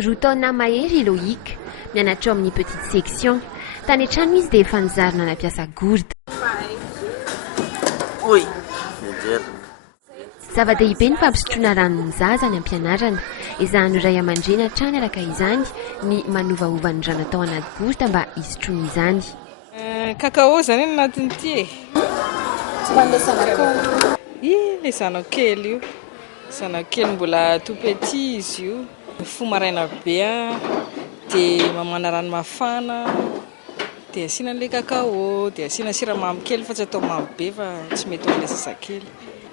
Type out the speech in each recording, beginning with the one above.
Roa taona mahery Loïc, mianatra amin'ny petite section. Tany an-trano izy dia efa nizarina nampiasa gourde. Oi, mijery. Zava-dehibe ny fampisotroana rano ny zaza any am-pianarana. Ezahan'ny ray aman-dreny hatrany araka izany ny manovaova ny rano atao anaty gourde mba hisotroana izany. Kakao zany ny anatin'ity e. Tsy mandasana akao. Le zanako kely io. Zanako kely mbola tout petit izy io. Fo maraina be dia mamana rano mafana dia asiana le kakao dia asiana siramamy kely fa tsy atao mamy be fa tsy mety ho an'ilay zazakely.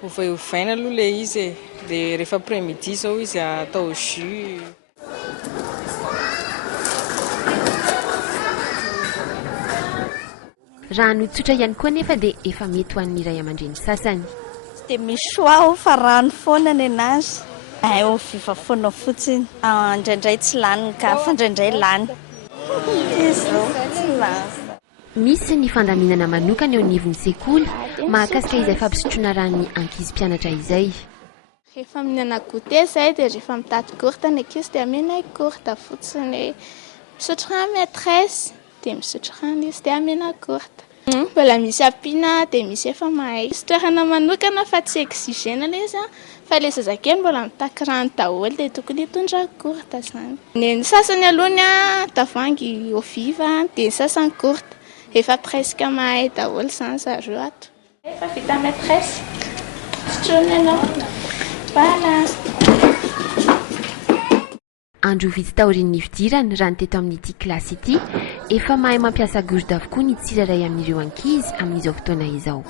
Ovaina aloha le izy e. Dia rehefa après-midi zao izy atao jus. Rano tsotra ihany koa nefa dia efa mety ho an'ny ray aman-dreny sasany. Dia misy soa fa rano foana ny anazy. Viva foana fotsiny. Indraindray tsy lany ka fa indraindray lany. Misy ny fandaminana manokana eo anivon'ny sekoly mahakasika izay fampisotroana ranony ankizy mpianatra izay. Rehefa minana goûter zay dia rehefa mitady gourde ny ankizy dia amena gourde fotsiny. Misotro rano maîtresse dia misotro rano izy dia amena gourde. Mbola misy ampiana dia misy efa mahay. Misy toerana manokana fa tsy exigena ilay izy fa ilay zazakely mbola mitaky rano daholo dia tokony hitondra gourde zany. Ny sasany aloha tavoahangy eau vive dia ny sasany gourde. Efa presque mahay daholo zany zareo ato. Efa vita maîtresse. Sotroina ianao. Voilà. Andro vitsy taorian'ny fidirana raha ny teto amin'ity kilasy ity, efa mahay mampiasa gourde avokoa ny tsirairay amin'ireo ankizy amin'izao fotoana izao.